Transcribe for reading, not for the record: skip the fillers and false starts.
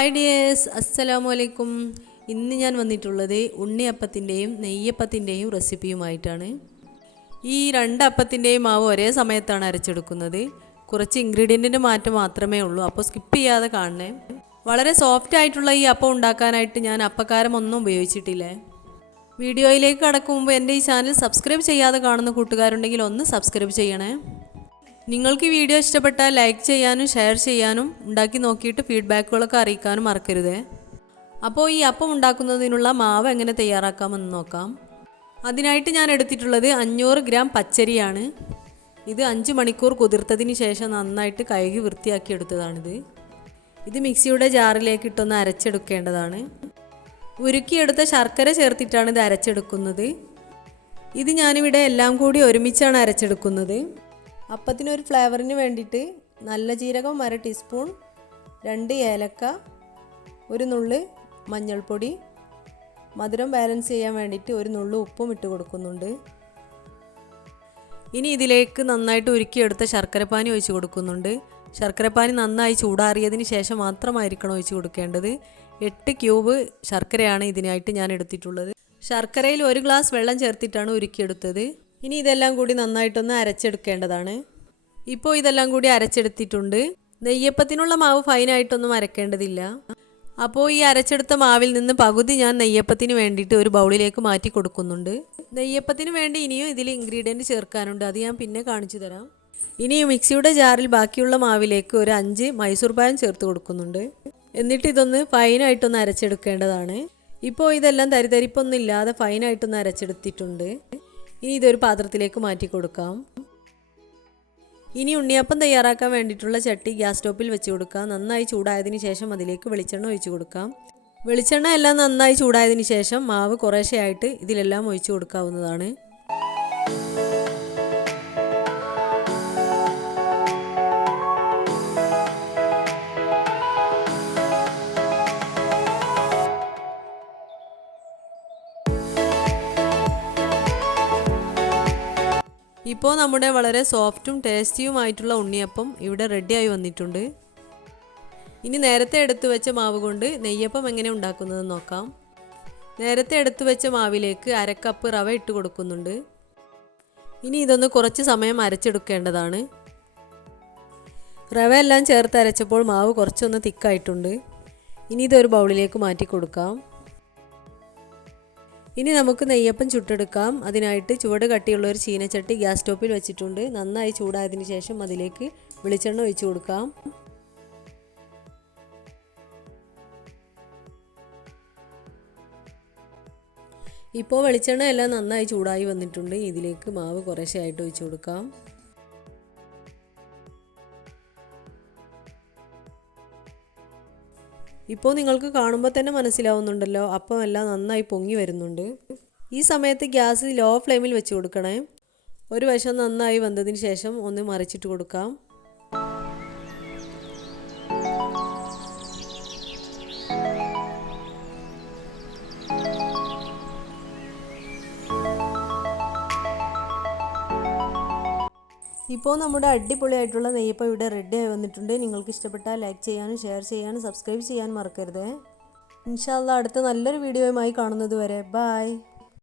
Hi dears, അസ്സലാമലൈക്കും. ഇന്ന് ഞാൻ വന്നിട്ടുള്ളത് ഉണ്ണിയപ്പത്തിൻ്റെയും നെയ്യപ്പത്തിൻ്റെയും റെസിപ്പിയുമായിട്ടാണ്. ഈ രണ്ട് അപ്പത്തിൻ്റെയും മാവ് ഒരേ സമയത്താണ് അരച്ചെടുക്കുന്നത്. കുറച്ച് ഇൻഗ്രീഡിയൻറ്റിൻ്റെ മാറ്റം മാത്രമേ ഉള്ളൂ, അപ്പോൾ സ്കിപ്പ് ചെയ്യാതെ കാണണേ. വളരെ സോഫ്റ്റ് ആയിട്ടുള്ള ഈ അപ്പം ഉണ്ടാക്കാനായിട്ട് ഞാൻ അപ്പക്കാരം ഒന്നും ഉപയോഗിച്ചിട്ടില്ല. വീഡിയോയിലേക്ക് കടക്കും മുമ്പ് എൻ്റെ ഈ ചാനൽ സബ്സ്ക്രൈബ് ചെയ്യാതെ കാണുന്ന കൂട്ടുകാരുണ്ടെങ്കിൽ ഒന്ന് സബ്സ്ക്രൈബ് ചെയ്യണേ. നിങ്ങൾക്ക് ഈ വീഡിയോ ഇഷ്ടപ്പെട്ടാൽ ലൈക്ക് ചെയ്യാനും ഷെയർ ചെയ്യാനും ഉണ്ടാക്കി നോക്കിയിട്ട് ഫീഡ്ബാക്കുകളൊക്കെ അറിയിക്കാനും മറക്കരുത്. അപ്പോൾ ഈ അപ്പം ഉണ്ടാക്കുന്നതിനുള്ള മാവ് എങ്ങനെ തയ്യാറാക്കാമെന്ന് നോക്കാം. അതിനായിട്ട് ഞാൻ എടുത്തിട്ടുള്ളത് 500 ഗ്രാം പച്ചരിയാണ്. ഇത് 5 മണിക്കൂർ കുതിർത്തതിന് ശേഷം നന്നായിട്ട് കഴുകി വൃത്തിയാക്കി എടുത്തതാണിത്. ഇത് മിക്സിയുടെ ജാറിലേക്ക് ഇട്ടൊന്ന് അരച്ചെടുക്കേണ്ടതാണ്. ഉരുക്കിയെടുത്ത ശർക്കര ചേർത്തിട്ടാണ് ഇത് അരച്ചെടുക്കുന്നത്. ഇത് ഞാനിവിടെ എല്ലാം കൂടി ഒരുമിച്ചാണ് അരച്ചെടുക്കുന്നത്. അപ്പത്തിനൊരു ഫ്ലേവറിന് വേണ്ടിയിട്ട് നല്ല ജീരകം 1/2 ടീസ്പൂൺ, 2 ഏലക്ക, ഒരു നുള്ള് മഞ്ഞൾപ്പൊടി, മധുരം ബാലൻസ് ചെയ്യാൻ വേണ്ടിയിട്ട് ഒരു നുള്ളു ഉപ്പും ഇട്ട് കൊടുക്കുന്നുണ്ട്. ഇനി ഇതിലേക്ക് നന്നായിട്ട് ഉരുക്കിയെടുത്ത ശർക്കരപ്പാനി ഒഴിച്ച് കൊടുക്കുന്നുണ്ട്. ശർക്കരപ്പാനി നന്നായി ചൂടാറിയതിന് ശേഷം മാത്രമായിരിക്കണം ഒഴിച്ച് കൊടുക്കേണ്ടത്. 8 ക്യൂബ് ശർക്കരയാണ് ഇതിനായിട്ട് ഞാൻ എടുത്തിട്ടുള്ളത്. ശർക്കരയിൽ 1 ഗ്ലാസ് വെള്ളം ചേർത്തിട്ടാണ് ഉരുക്കിയെടുത്തത്. ഇനി ഇതെല്ലാം കൂടി നന്നായിട്ടൊന്ന് അരച്ചെടുക്കേണ്ടതാണ്. ഇപ്പോൾ ഇതെല്ലാം കൂടി അരച്ചെടുത്തിട്ടുണ്ട്. നെയ്യപ്പത്തിനുള്ള മാവ് ഫൈനായിട്ടൊന്നും അരക്കേണ്ടതില്ല. അപ്പോൾ ഈ അരച്ചെടുത്ത മാവിൽ നിന്ന് പകുതി ഞാൻ നെയ്യപ്പത്തിന് വേണ്ടിയിട്ട് ഒരു ബൗളിലേക്ക് മാറ്റി കൊടുക്കുന്നുണ്ട്. നെയ്യപ്പത്തിന് വേണ്ടി ഇനിയും ഇതിൽ ഇൻഗ്രീഡിയൻറ്റ് ചേർക്കാനുണ്ട്, അത് ഞാൻ പിന്നെ കാണിച്ചു തരാം. ഇനി മിക്സിയുടെ ജാറിൽ ബാക്കിയുള്ള മാവിലേക്ക് ഒരു 5 മൈസൂർ പാൻ ചേർത്ത് കൊടുക്കുന്നുണ്ട്. എന്നിട്ട് ഇതൊന്ന് ഫൈനായിട്ടൊന്ന് അരച്ചെടുക്കേണ്ടതാണ്. ഇപ്പോൾ ഇതെല്ലാം തരിതരിപ്പൊന്നും ഇല്ലാതെ ഫൈനായിട്ടൊന്ന് അരച്ചെടുത്തിട്ടുണ്ട്. ഇനി ഇതൊരു പാത്രത്തിലേക്ക് മാറ്റി കൊടുക്കാം. ഇനി ഉണ്ണിയപ്പം തയ്യാറാക്കാൻ വേണ്ടിയിട്ടുള്ള ചട്ടി ഗ്യാസ് സ്റ്റോപ്പിൽ വെച്ച് കൊടുക്കാം. നന്നായി ചൂടായതിന് ശേഷം അതിലേക്ക് വെളിച്ചെണ്ണ ഒഴിച്ച് കൊടുക്കാം. വെളിച്ചെണ്ണ എല്ലാം നന്നായി ചൂടായതിന് ശേഷം മാവ് കുറേശ്ശെയായിട്ട് ഇതിലെല്ലാം ഒഴിച്ച് കൊടുക്കാവുന്നതാണ്. ഇപ്പോൾ നമ്മുടെ വളരെ സോഫ്റ്റും ടേസ്റ്റിയുമായിട്ടുള്ള ഉണ്ണിയപ്പം ഇവിടെ റെഡിയായി വന്നിട്ടുണ്ട്. ഇനി നേരത്തെ എടുത്തു വെച്ച മാവ് കൊണ്ട് നെയ്യപ്പം എങ്ങനെ ഉണ്ടാക്കുന്നതെന്ന് നോക്കാം. നേരത്തെ എടുത്തു വെച്ച മാവിലേക്ക് 1/2 കപ്പ് റവ ഇട്ട് കൊടുക്കുന്നുണ്ട്. ഇനി ഇതൊന്ന് കുറച്ച് സമയം അരച്ചെടുക്കേണ്ടതാണ്. റവ എല്ലാം ചേർത്ത് അരച്ചപ്പോൾ മാവ് കുറച്ചൊന്ന് തിക്കായിട്ടുണ്ട്. ഇനി ഇതൊരു ബൗളിലേക്ക് മാറ്റി കൊടുക്കാം. ഇനി നമുക്ക് നെയ്യപ്പം ചുട്ടെടുക്കാം. അതിനായിട്ട് ചുവട് കട്ടിയുള്ള ഒരു ചീനച്ചട്ടി ഗ്യാസ് സ്റ്റോപ്പിൽ വെച്ചിട്ടുണ്ട്. നന്നായി ചൂടായതിനു ശേഷം അതിലേക്ക് വെളിച്ചെണ്ണ ഒഴിച്ചു കൊടുക്കാം. ഇപ്പോൾ വെളിച്ചെണ്ണ എല്ലാം നന്നായി ചൂടായി വന്നിട്ടുണ്ട്. ഇതിലേക്ക് മാവ് കുറേശ്ശെയായിട്ട് ഒഴിച്ചു കൊടുക്കാം. ഇപ്പോൾ നിങ്ങൾക്ക് കാണുമ്പോൾ തന്നെ മനസ്സിലാവുന്നുണ്ടല്ലോ, അപ്പം എല്ലാം നന്നായി പൊങ്ങി വരുന്നുണ്ട്. ഈ സമയത്ത് ഗ്യാസ് ലോ ഫ്ലെയിമിൽ വെച്ച് കൊടുക്കണേ. ഒരു വശം നന്നായി വെന്തതിന് ശേഷം ഒന്ന് മറിച്ചിട്ട് കൊടുക്കാം. ഇപ്പോൾ നമ്മുടെ അടിപൊളിയായിട്ടുള്ള നെയ്യപ്പം ഇവിടെ റെഡിയായി വന്നിട്ടുണ്ട്. നിങ്ങൾക്ക് ഇഷ്ടപ്പെട്ടാൽ ലൈക്ക് ചെയ്യാനും ഷെയർ ചെയ്യാനും സബ്സ്ക്രൈബ് ചെയ്യാനും മറക്കരുത്. ഇൻഷാ അല്ലാഹ് അടുത്ത നല്ലൊരു വീഡിയോയുമായി കാണുന്നത് വരെ ബൈ.